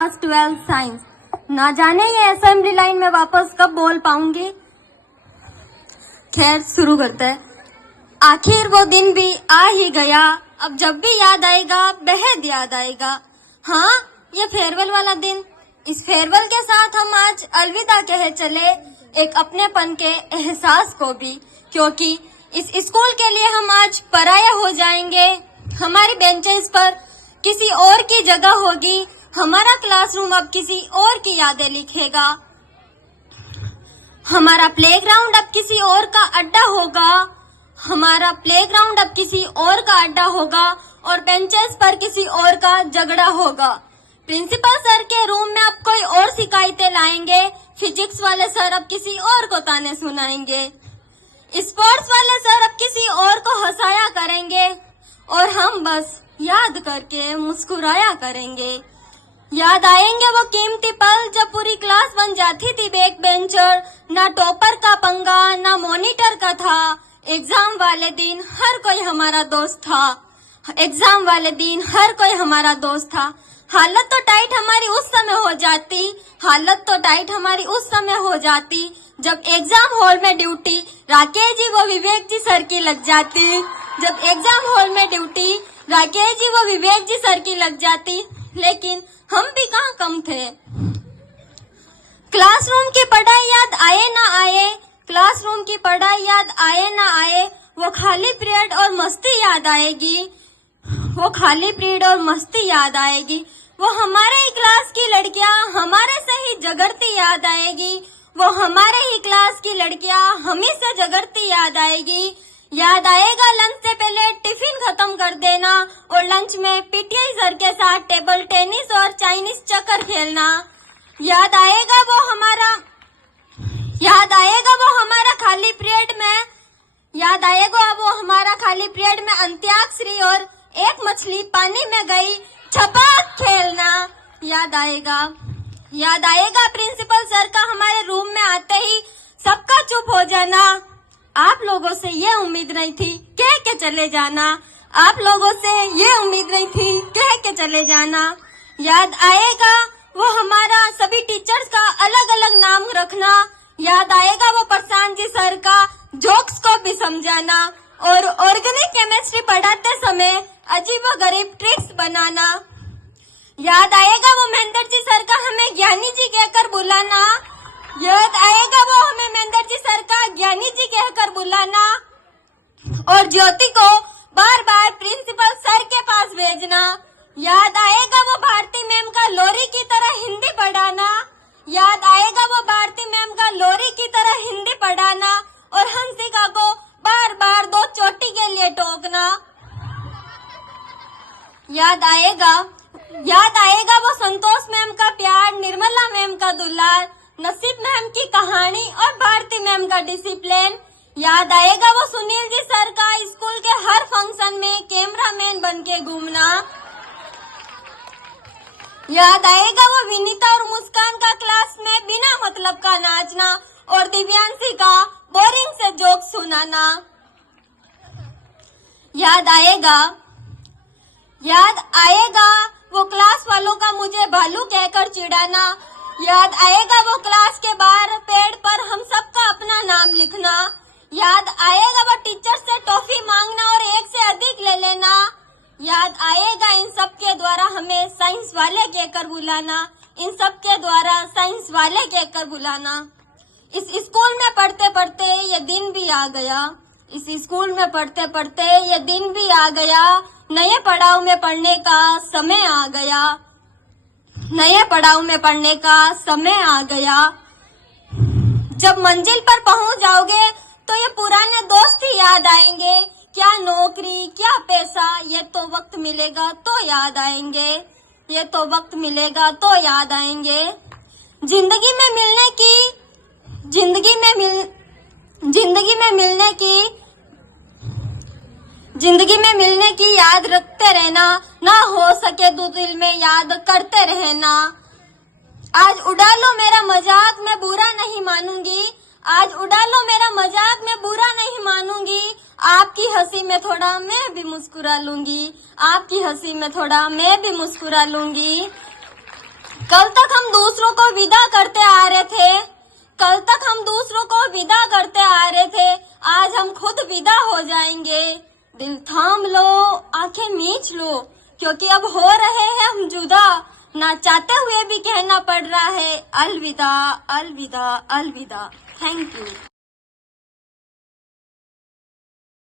Class 12 science. ना जाने ये असेंबली लाइन में वापस कब बोल पाऊंगी। खैर शुरू करते हैं। आखिर वो दिन भी आ ही गया, अब जब भी याद आएगा बेहद याद आएगा। हाँ, ये फेयरवेल वाला दिन। इस फेयरवेल के साथ हम आज अलविदा कहे चले एक अपनेपन के एहसास को भी, क्योंकि इस स्कूल के लिए हम आज पराया हो जाएंगे। हमारी बेंचेस पर किसी और की जगह होगी, हमारा क्लासरूम अब किसी और की यादें लिखेगा, हमारा प्लेग्राउंड अब किसी और का अड्डा होगा, हमारा प्लेग्राउंड अब किसी और का अड्डा होगा और बेंचेस पर किसी और का झगड़ा होगा। प्रिंसिपल सर के रूम में अब कोई और शिकायतें लाएंगे, फिजिक्स वाले सर अब किसी और को ताने सुनाएंगे, स्पोर्ट्स वाले सर अब किसी और को हंसाया करेंगे और हम बस याद करके मुस्कुराया करेंगे। याद आएंगे वो कीमती पल जब पूरी क्लास बन जाती थी बैक बेंचर, ना टॉपर का पंगा ना मॉनिटर का था। एग्जाम वाले दिन हर कोई हमारा दोस्त था, एग्जाम वाले दिन हर कोई हमारा दोस्त था। हालत तो टाइट हमारी उस समय हो जाती, हालत तो टाइट हमारी उस समय हो जाती जब एग्जाम हॉल में ड्यूटी राकेश जी वो विवेक जी सर की लग जाती। जब एग्जाम हॉल में ड्यूटी राकेश जी वो विवेक जी सर की लग जाती, लेकिन हम भी कहाँ कम थे। क्लासरूम की पढ़ाई याद आए ना आए, क्लासरूम की पढ़ाई याद आए ना आए, वो खाली पीरियड और मस्ती याद आएगी, वो खाली पीरियड और मस्ती याद आएगी। वो हमारे ही क्लास की लड़कियां हमारे से ही झगड़ती याद आएगी, वो हमारे ही क्लास की लड़कियां हम ही से झगड़ती याद आएगी। याद आएगा लंच से पहले टिफिन खत्म कर देना और लंच में पीटीआई सर के साथ टेबल टेनिस और चाइनीज चक्कर खेलना। याद आएगा वो हमारा खाली पीरियड में, याद आएगा वो हमारा खाली पीरियड में अंत्याक्षरी और एक मछली पानी में गई छपाक खेलना। याद आएगा प्रिंसिपल सर का हमारे रूम में आते ही सबका चुप हो जाना। आप लोगों से ये उम्मीद नहीं थी, कह के चले जाना, आप लोगों से ये उम्मीद नहीं थी, कह के चले जाना। याद आएगा वो हमारा सभी टीचर्स का अलग अलग नाम रखना, याद आएगा वो प्रशांत जी सर का जोक्स को भी समझाना और ऑर्गेनिक केमिस्ट्री पढ़ाते समय अजीबोगरीब ट्रिक्स बनाना। याद आएगा वो महेंद्र जी सर का हमें ज्ञानी जी कहकर बुलाना, याद आएगा वो हमें महेंद्र जी सर का ज्ञानी जी कहकर बुलाना और ज्योति को बार बार प्रिंसिपल सर के पास भेजना। याद आएगा वो भारती मैम का लोरी की तरह हिंदी पढ़ाना, याद आएगा वो भारती मैम का लोरी की तरह हिंदी पढ़ाना और हंसिका को बार बार 2 चोटी के लिए टोकना। याद आएगा वो संतोष मैम का प्यार, निर्मला मैम का दुलार, नसीब मैम की कहानी और भारती मैम का डिसिप्लिन। याद आएगा वो सुनील जी सर का स्कूल के हर फंक्शन में कैमरामैन बन के घूमना। याद आएगा वो विनीता और मुस्कान का क्लास में बिना मतलब का नाचना और दिव्यांशी का बोरिंग से जोक सुनाना। याद आएगा वो क्लास वालों का मुझे भालू कहकर चिढ़ाना। याद आएगा वो क्लास के बाहर पेड़ पर हम सबका अपना नाम लिखना। याद आएगा वो टीचर से टॉफी मांगना और एक से अधिक ले लेना। याद आएगा इन सब के द्वारा हमें साइंस वाले कहकर बुलाना, इन सब के द्वारा साइंस वाले कहकर बुलाना। इस स्कूल में पढ़ते पढ़ते ये दिन भी आ गया, इस स्कूल में पढ़ते पढ़ते ये दिन भी आ गया। नए पड़ाव में पढ़ने का समय आ गया, नए पड़ाव में पढ़ने का समय आ गया। जब मंजिल पर पहुंच जाओगे तो ये पुराने दोस्त ही याद आएंगे, क्या नौकरी क्या पैसा, ये तो वक्त मिलेगा तो याद आएंगे, ये तो वक्त मिलेगा तो याद आएंगे। जिंदगी में मिलने की याद रखते रहना, ना हो सके तो दिल में याद करते रहना। आज उड़ा लो मेरा मजाक मैं बुरा नहीं मानूंगी, आज उड़ा लो मेरा मजाक मैं बुरा नहीं मानूंगी। आपकी हंसी में थोड़ा मैं भी मुस्कुरा लूंगी, आपकी हंसी में थोड़ा मैं भी मुस्कुरा लूंगी। कल तक हम दूसरों को विदा करते आ रहे थे, कल तक हम दूसरों को विदा करते आ रहे थे, आज हम खुद विदा हो जाएंगे। दिल थाम लो, आंखें मीच लो, क्योंकि अब हो रहे हैं हम जुदा, ना चाहते हुए भी कहना पड़ रहा है अलविदा अलविदा अलविदा। Thank you.